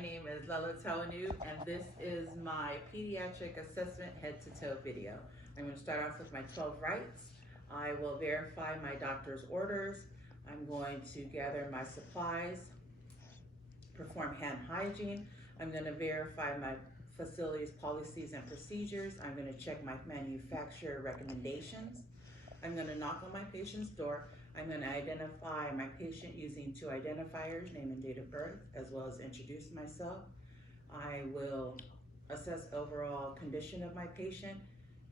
name is Lala Tawanu, and this is my pediatric assessment head-to-toe video. I'm going to start off with my 12 rights. I will verify my doctor's orders. I'm going to gather my supplies, perform hand hygiene. I'm going to verify my facility's policies and procedures. I'm going to check my manufacturer recommendations. I'm going to knock on my patient's door. I'm going to identify my patient using two identifiers, name and date of birth, as well as introduce myself. I will assess overall condition of my patient,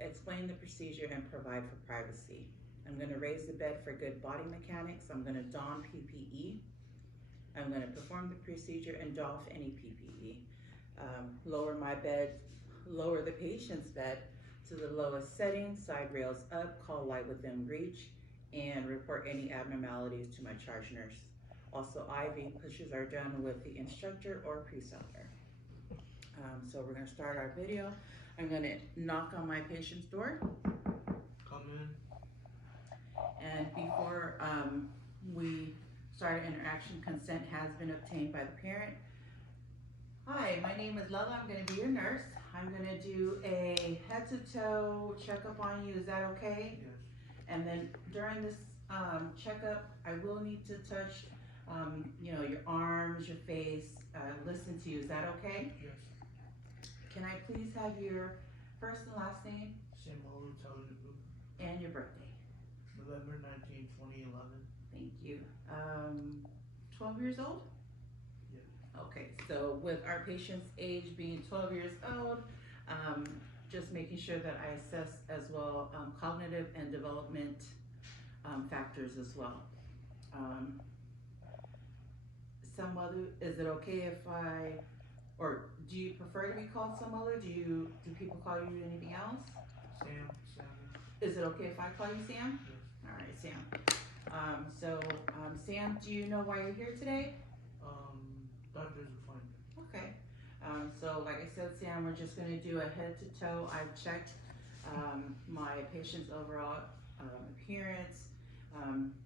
explain the procedure, and provide for privacy. I'm going to raise the bed for good body mechanics. I'm going to don PPE. I'm going to perform the procedure and doff any PPE. Lower my bed, lower the patient's bed to the lowest setting, side rails up, call light within reach, and report any abnormalities to my charge nurse. Also, IV pushes are done with the instructor or preceptor. So we're going to start our video. I'm going to knock on my patient's door. Come in. And before we start interaction, consent has been obtained by the parent. Hi, my name is Lala. I'm going to be your nurse. I'm going to do a head-to-toe checkup on you. Is that okay? Yes. And then during this checkup, I will need to touch, your arms, your face, listen to you. Is that okay? Yes. Can I please have your first and last name and your birthday? November 19, 2011. Thank you. 12 years old? Yes. Okay, so with our patient's age being 12 years old, just making sure that I assess as well cognitive and development factors as well. Some other, is it okay if or do you prefer to be called some other? Do people call you anything else? Sam. Is it okay if I call you Sam? Yes. All right, Sam. Sam, do you know why you're here today? Doctor's appointment. Okay. So like I said, Sam, we're just going to do a head to toe. I've checked my patient's overall appearance.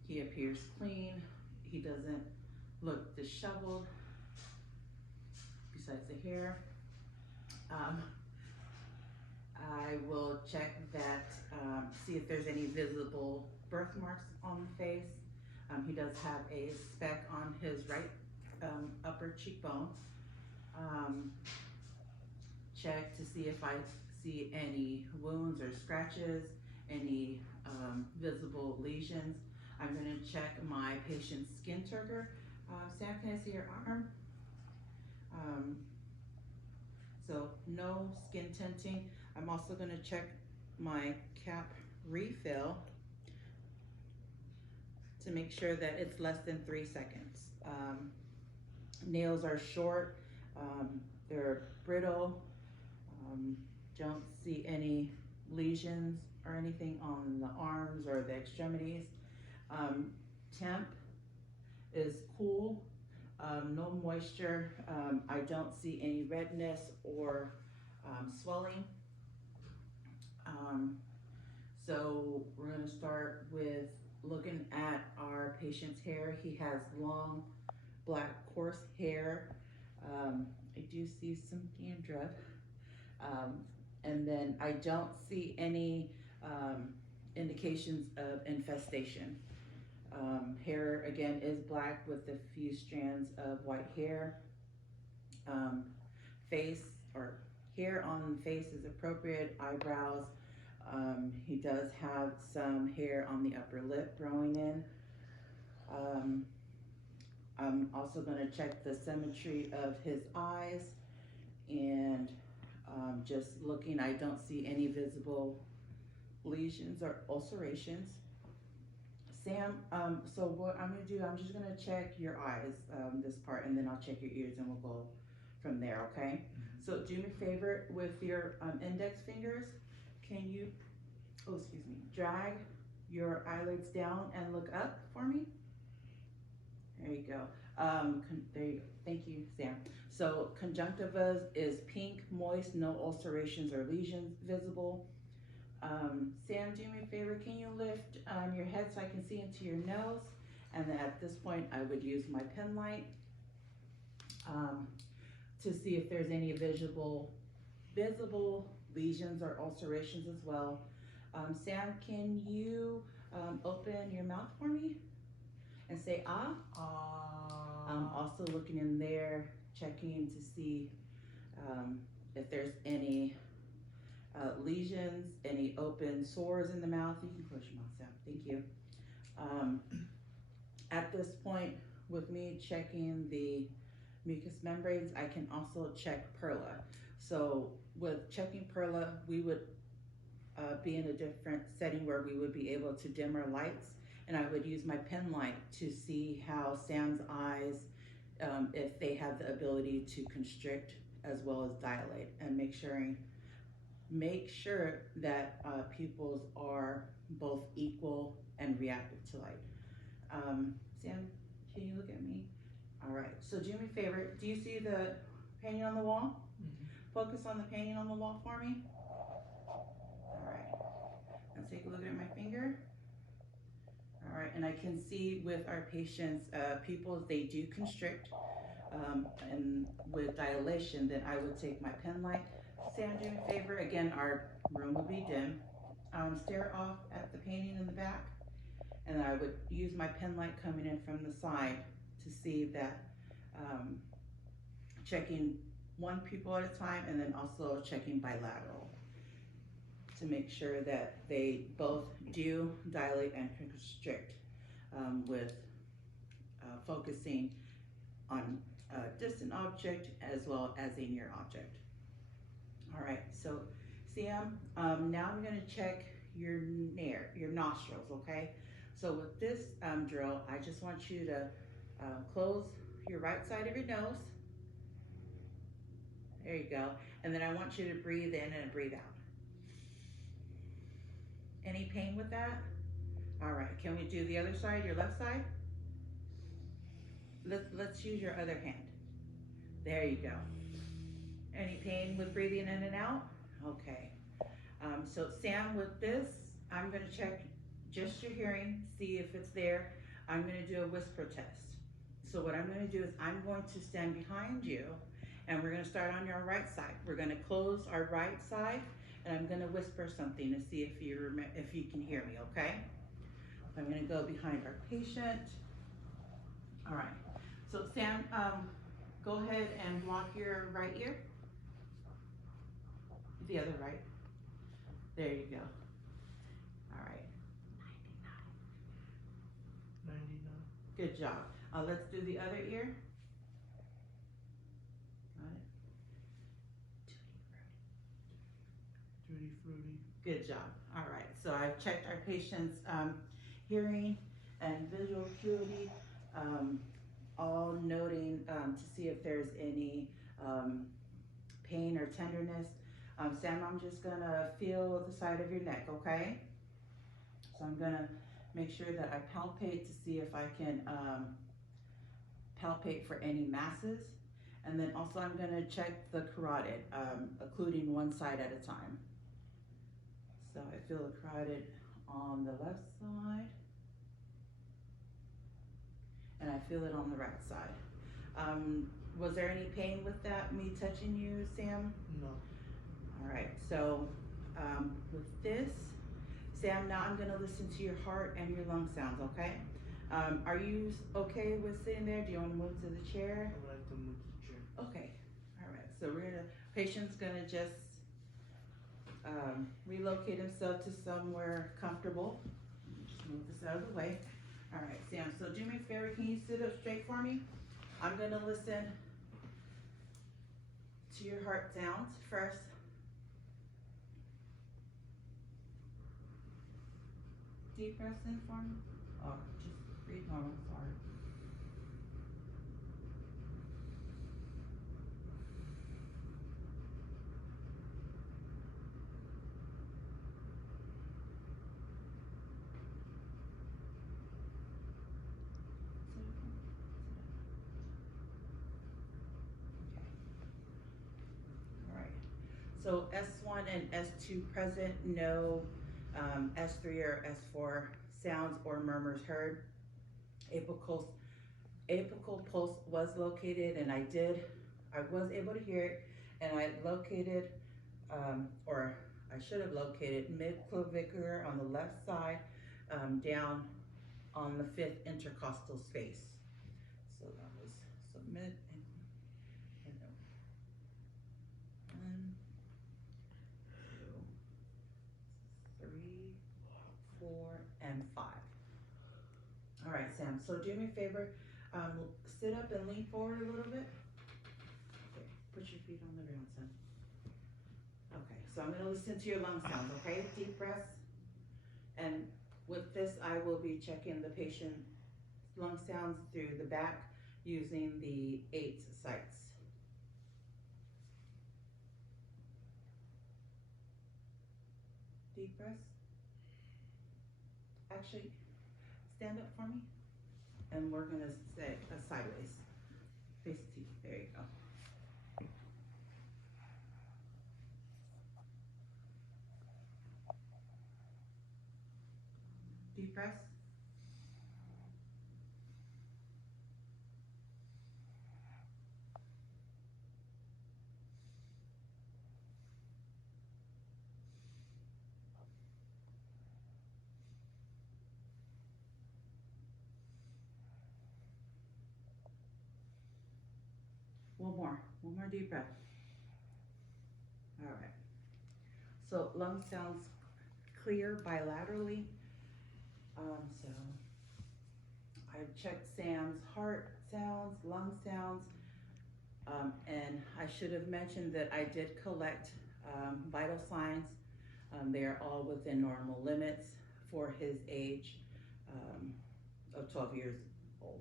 He appears clean. He doesn't look disheveled besides the hair. I will check that, see if there's any visible birthmarks on the face. He does have a speck on his right upper cheekbone. Check to see if I see any wounds or scratches, any visible lesions. I'm going to check my patient's skin turgor. Sam, can I see your arm? So no skin tinting. I'm also going to check my cap refill to make sure that it's less than 3 seconds. Nails are short, they're brittle, don't see any lesions or anything on the arms or the extremities. Temp is cool, no moisture. I don't see any redness or swelling. So we're going to start with looking at our patient's hair. He has long, black, coarse hair. I do see some dandruff. And then I don't see any indications of infestation. Hair, again, is black with a few strands of white hair. Face or hair on the face is appropriate. Eyebrows. He does have some hair on the upper lip growing in. I'm also going to check the symmetry of his eyes, and just looking, I don't see any visible lesions or ulcerations. Sam, so what I'm going to do, I'm just going to check your eyes, this part, and then I'll check your ears and we'll go from there, okay? So do me a favor with your index fingers. Can you, drag your eyelids down and look up for me? There you go. There you go. Thank you, Sam. So conjunctiva is pink, moist, no ulcerations or lesions visible. Sam, do me a favor. Can you lift your head so I can see into your nose? And then at this point, I would use my pen light to see if there's any visible lesions or ulcerations as well. Sam, can you open your mouth for me and say ah? Also looking in there, checking to see if there's any lesions, any open sores in the mouth. You can close your mouth, Sam. Thank you. At this point, with me checking the mucous membranes, I can also check perla. So with checking perla, we would be in a different setting where we would be able to dim our lights, and I would use my pen light to see how Sam's eyes, if they have the ability to constrict as well as dilate, and make sure that pupils are both equal and reactive to light. Sam, can you look at me? All right, so do me a favor. Do you see the painting on the wall? Mm-hmm. Focus on the painting on the wall for me. All right, let's take a look at my finger. All right, and I can see with our patients' pupils, they do constrict, and with dilation, then I would take my pen light. Sam, do me a favor. Again, our room will be dim. Stare off at the painting in the back, and I would use my pen light coming in from the side to see that, checking one pupil at a time, and then also checking bilateral to make sure that they both do dilate and constrict, with focusing on a distant object as well as a near object. All right, so Sam, now I'm gonna check your nostrils, okay? So with this drill, I just want you to close your right side of your nose. There you go. And then I want you to breathe in and breathe out. Any pain with that? All right, can we do the other side, your left side? Let's use your other hand. There you go. Any pain with breathing in and out? Okay. So Sam, with this, I'm gonna check just your hearing, see if it's there. I'm gonna do a whisper test. So what I'm gonna do is I'm going to stand behind you, and we're gonna start on your right side. We're gonna close our right side, and I'm gonna whisper something to see if you can hear me, okay? I'm gonna go behind our patient. All right, so Sam, go ahead and block your right ear. The other right. There you go. All right. 99. Good job. Let's do the other ear. Got it. Tutti frutti. Good job. All right. So I've checked our patient's hearing and visual acuity, all noting to see if there's any pain or tenderness. Sam, I'm just gonna feel the side of your neck, okay? So I'm gonna make sure that I palpate to see if I can palpate for any masses. And then also I'm gonna check the carotid, occluding one side at a time. So I feel the carotid on the left side, and I feel it on the right side. Was there any pain with that, me touching you, Sam? No. All right, so with this, Sam, now I'm gonna listen to your heart and your lung sounds, okay? Are you okay with sitting there? Do you wanna move to the chair? I would like to move to the chair. Okay, all right, so patient's gonna just relocate himself to somewhere comfortable. Just move this out of the way. All right, Sam, so do me a favor, can you sit up straight for me? I'm gonna listen to your heart sounds first. Deep breaths in for me. Or just breathe normal, sorry. So S1 and S2 present, no S3 or S4 sounds or murmurs heard. Apical pulse was located, and I did I was able to hear it, and I located, or I should have located mid-clavicular on the left side, down on the 5th intercostal space. So that was, so mid and 1, 2, 3, 4, and 5. All right, Sam, so do me a favor, sit up and lean forward a little bit. Okay, put your feet on the ground, son. Okay, so I'm gonna listen to your lung sounds, okay? Deep breaths. And with this, I will be checking the patient's lung sounds through the back using the 8 sights. Deep breaths. Actually, stand up for me. And we're gonna say sideways. Face the TV, there you go. Deep breaths. One more deep breath. All right. So lung sounds clear bilaterally. So I've checked Sam's heart sounds, lung sounds, and I should have mentioned that I did collect vital signs. They are all within normal limits for his age of 12 years old.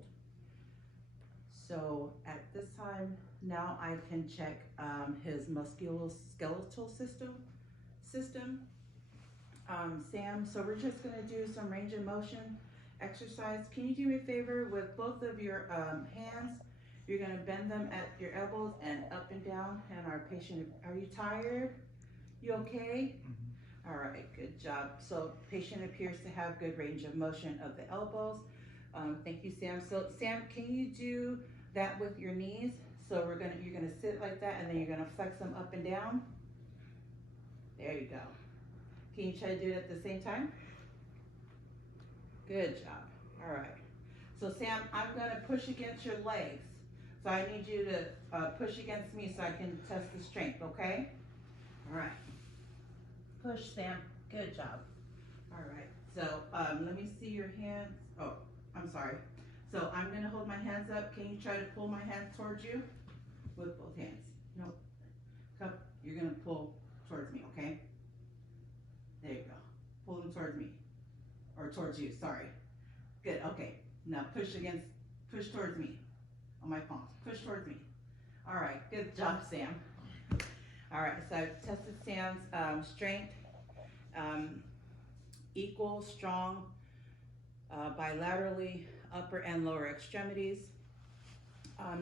So at this time, now I can check his musculoskeletal system. Sam, so we're just gonna do some range of motion exercise. Can you do me a favor with both of your hands? You're gonna bend them at your elbows and up and down. And our patient, are you tired? You okay? Mm-hmm. All right, good job. So patient appears to have good range of motion of the elbows. Thank you, Sam. So Sam, can you do that with your knees? So you're gonna sit like that, and then you're gonna flex them up and down. There you go. Can you try to do it at the same time? Good job. All right. So Sam, I'm gonna push against your legs. So I need you to push against me so I can test the strength, okay? All right. Push, Sam. Good job. All right. So let me see your hands. Oh, I'm sorry. So I'm gonna hold my hands up. Can you try to pull my hands towards you? With both hands. Nope. Come. You're gonna pull towards me, okay? There you go. Pull them towards me. Or towards you, sorry. Good, okay. Now push towards me on my palms. Push towards me. All right, good job, Sam. All right, so I've tested Sam's strength, equal, strong, bilaterally, upper and lower extremities.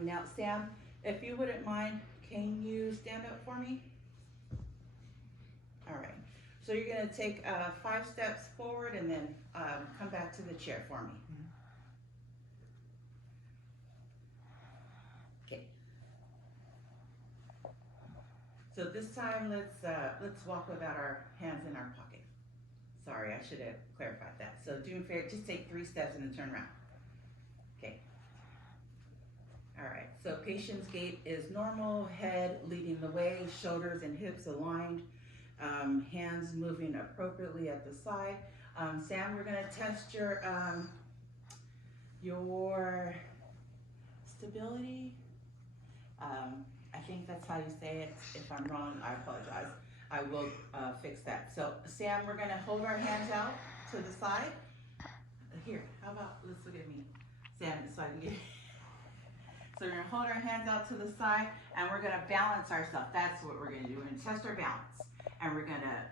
Now, Sam, if you wouldn't mind, can you stand up for me? All right. So you're gonna take 5 steps forward and then come back to the chair for me. Okay. So this time, let's walk without our hands in our pocket. Sorry, I should have clarified that. So do me a favor, just take 3 steps and then turn around. Okay. All right. So patient's gait is normal, head leading the way, shoulders and hips aligned. Hands moving appropriately at the side. Sam, we're gonna test your stability. I think that's how you say it. If I'm wrong, I apologize. I will fix that. So Sam, we're gonna hold our hands out to the side. Here, how about, let's look at me. Sam, so I can get So we're gonna hold our hands out to the side and we're gonna balance ourselves. That's what we're gonna do. We're gonna test our balance. And we're gonna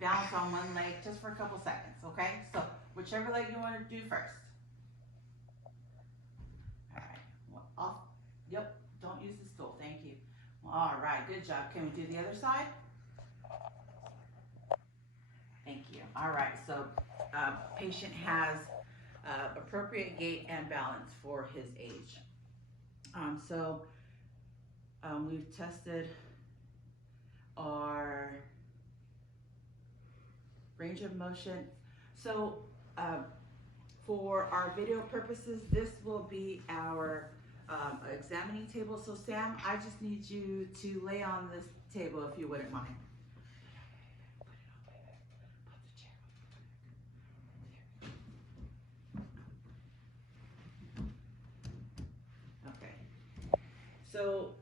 balance on one leg just for a couple seconds, okay? So whichever leg you wanna do first. All right, well, off, yep, don't use the stool, thank you. All right, good job. Can we do the other side? Thank you. All right, so patient has appropriate gait and balance for his age. So We've tested our range of motion. So for our video purposes, this will be our examining table. So Sam, I just need you to lay on this table if you wouldn't mind. Okay. So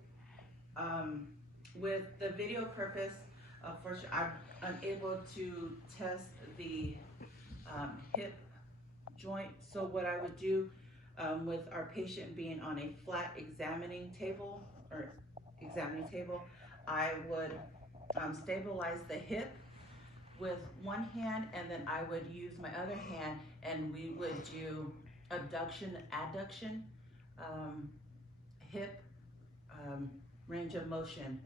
with the video purpose, unfortunately, I'm unable to test the hip joint. So what I would do with our patient being on a flat examining table, I would stabilize the hip with one hand, and then I would use my other hand, and we would do abduction, adduction, hip range of motion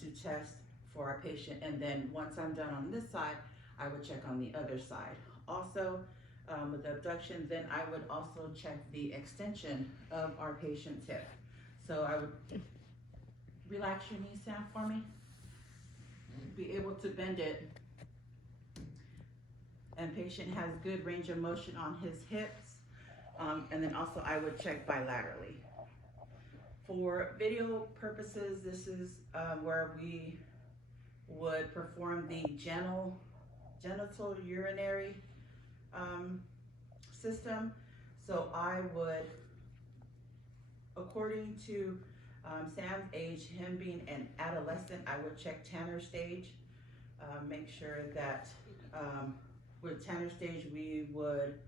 to test for our patient. And then once I'm done on this side, I would check on the other side. Also, with the abduction, then I would also check the extension of our patient's hip. So I would relax your knee, Sam, for me. Be able to bend it. And patient has good range of motion on his hips. And then also I would check bilaterally. For video purposes, this is where we would perform the genital urinary system. So I would, according to Sam's age, him being an adolescent, I would check Tanner stage, make sure that with Tanner stage we would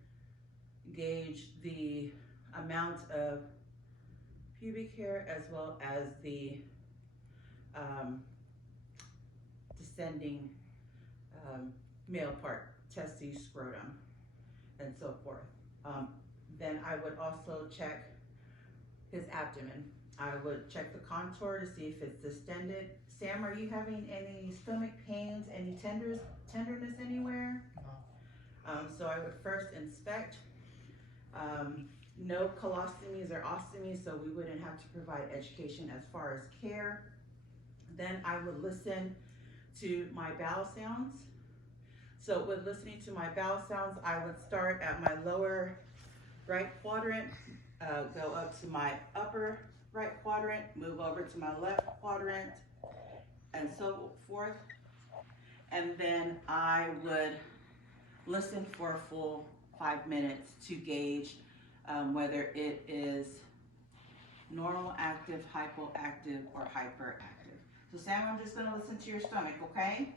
gauge the amount of pubic hair as well as the descending male part, testes, scrotum, and so forth. Then I would also check his abdomen. I would check the contour to see if it's distended. Sam, are you having any stomach pains, any tenderness anywhere? No. So I would first inspect. No colostomies or ostomies, so we wouldn't have to provide education as far as care. Then I would listen to my bowel sounds. So with listening to my bowel sounds, I would start at my lower right quadrant, go up to my upper right quadrant, move over to my left quadrant, and so forth. And then I would listen for a full 5 minutes to gauge whether it is normal, active, hypoactive, or hyperactive. So Sam, I'm just gonna listen to your stomach, okay?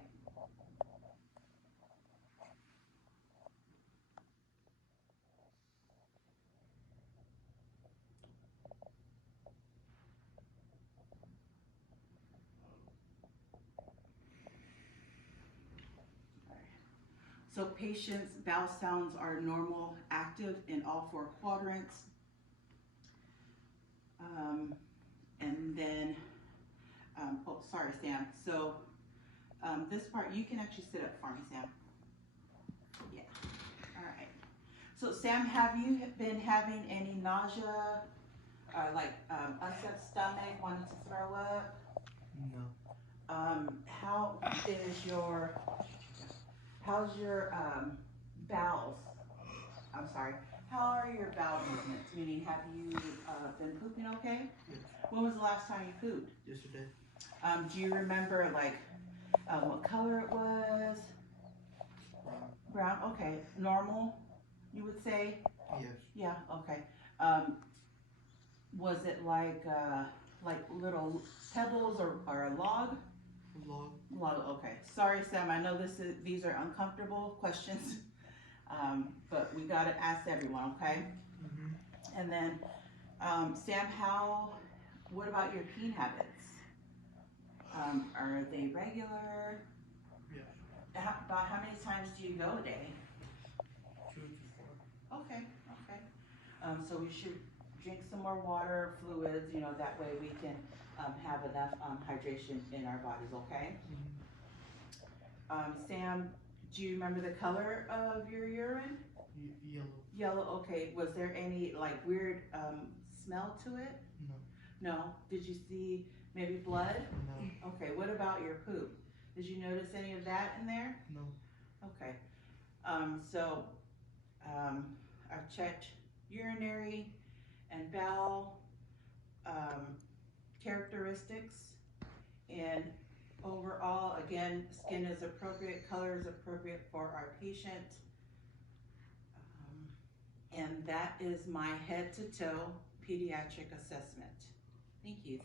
So patient's bowel sounds are normal, active in all 4 quadrants. And then, oh, sorry, Sam. So this part, you can actually sit up for me, Sam. Yeah, all right. So Sam, have you been having any nausea, upset stomach, wanting to throw up? No. How's your bowels? I'm sorry. How are your bowel movements? Meaning, have you been pooping okay? Yes. When was the last time you pooped? Yesterday. Do you remember what color it was? Brown. Brown. Okay. Normal, you would say? Yes. Yeah. Okay. Was it like little pebbles or a log? Log. Log. Okay. Sorry, Sam. I know these are uncomfortable questions, but we gotta ask everyone. Okay. Mm-hmm. And then, Sam, what about your pee habits? Are they regular? Yes. About how many times do you go a day? 2 to 4. Okay, okay. So we should drink some more water, fluids, that way we can have enough hydration in our bodies, okay? Mm-hmm. Sam, do you remember the color of your urine? Yellow. Yellow, okay. Was there any weird smell to it? No. No? Did you see maybe blood? No. Okay, what about your poop? Did you notice any of that in there? No. Okay. I've checked urinary and bowel characteristics, and overall, again, skin is appropriate, color is appropriate for our patient. And that is my head to toe pediatric assessment. Thank you.